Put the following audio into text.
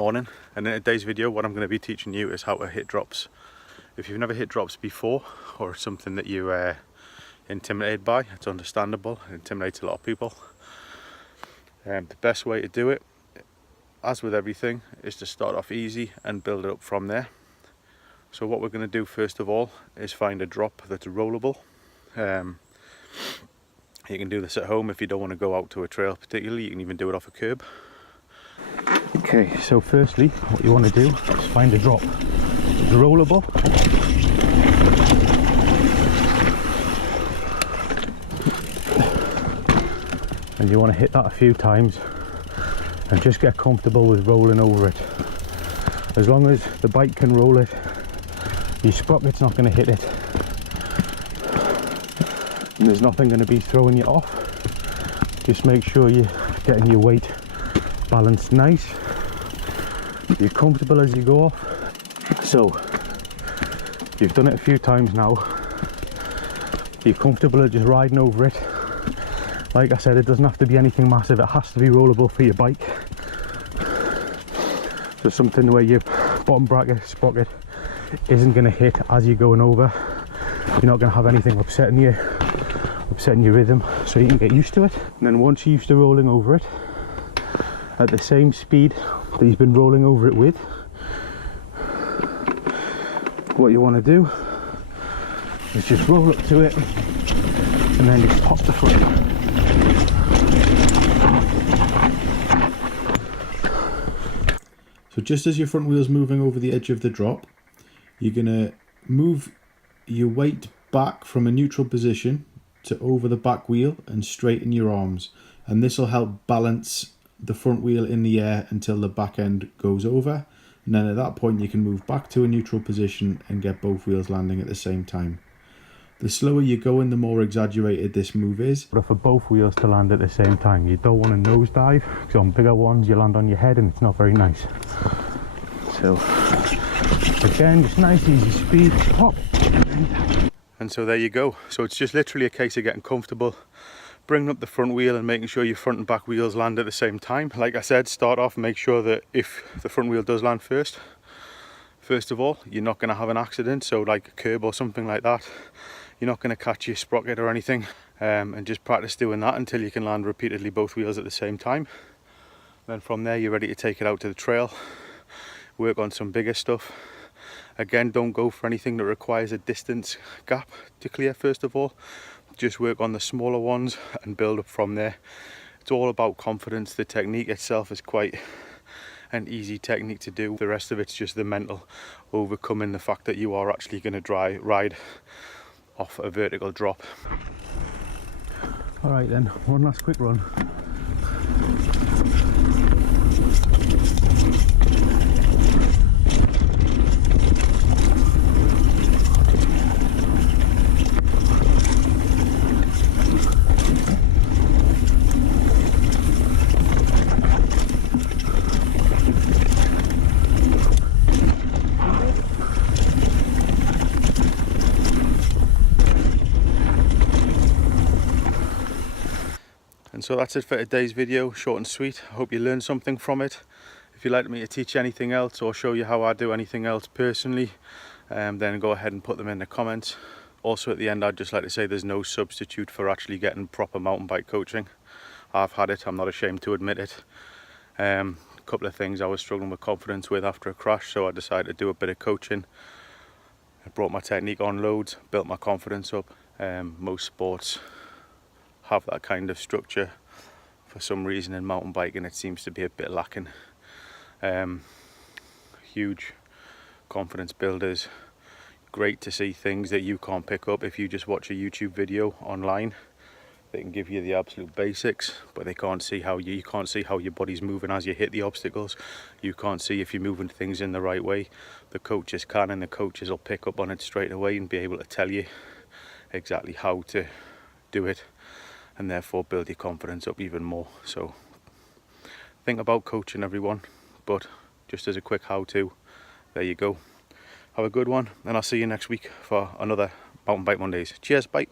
Morning, and in today's video what I'm going to be teaching you is how to hit drops. If you've never hit drops before, or something that you're intimidated by, it's understandable, it intimidates a lot of people. The best way to do it, as with everything, is to start off easy and build it up from there. So what we're going to do first of all is find a drop that's rollable. You can do this at home if you don't want to go out to a trail particularly. You can even do it off a curb. Okay, so firstly what you want to do is find a drop that's rollable. And you want to hit that a few times and just get comfortable with rolling over it. As long as the bike can roll it, your sprocket's not going to hit it. And there's nothing going to be throwing you off. Just make sure you're getting your weight balanced nice. You're comfortable as you go off. So you've done it a few times now. You're comfortable at just riding over it. Like I said, it doesn't have to be anything massive. It has to be rollable for your bike. So something where your bottom bracket sprocket isn't going to hit as you're going over. You're not going to have anything upsetting your rhythm, so you can get used to it. And then once you're used to rolling over it at the same speed that you've been rolling over it with, what you want to do is just roll up to it and then just pop the foot. So just as your front wheel's moving over the edge of the drop, you're going to move your weight back from a neutral position to over the back wheel and straighten your arms, and this will help balance the front wheel in the air until the back end goes over, and then at that point you can move back to a neutral position and get both wheels landing at the same time. The slower you're going, the more exaggerated this move is. But for both wheels to land at the same time, you don't want to nosedive, because on bigger ones you land on your head and it's not very nice. So again, just nice easy speed, pop. And so there you go. So it's just literally a case of getting comfortable, bringing up the front wheel and making sure your front and back wheels land at the same time. Like I said, start off and make sure that if the front wheel does land first of all, you're not going to have an accident. So like a curb or something like that, you're not going to catch your sprocket or anything. And just practice doing that until you can land repeatedly both wheels at the same time. Then from there you're ready to take it out to the trail, work on some bigger stuff. Again, don't go for anything that requires a distance gap to clear first of all. Just work on the smaller ones and build up from there. It's all about confidence. The technique itself is quite an easy technique to do. The rest of it's just the mental overcoming the fact that you are actually going to ride off a vertical drop. All right then, one last quick run. And so that's it for today's video, short and sweet. I hope you learned something from it. If you'd like me to teach anything else or show you how I do anything else personally, then go ahead and put them in the comments. Also at the end, I'd just like to say there's no substitute for actually getting proper mountain bike coaching. I've had it, I'm not ashamed to admit it. A couple of things I was struggling with confidence with after a crash, so I decided to do a bit of coaching. I brought my technique on loads, built my confidence up. Most sports have that kind of structure. For some reason in mountain biking it seems to be a bit lacking. Huge confidence builders. Great to see things that you can't pick up if you just watch a YouTube video online. They can give you the absolute basics, but they can't see how you can't see how your body's moving as you hit the obstacles. You can't see if you're moving things in the right way. The coaches can, and the coaches will pick up on it straight away and be able to tell you exactly how to do it, and therefore build your confidence up even more. So think about coaching, everyone, but just as a quick how-to, there you go. Have a good one, and I'll see you next week for another Mountain Bike Mondays. Cheers, bye.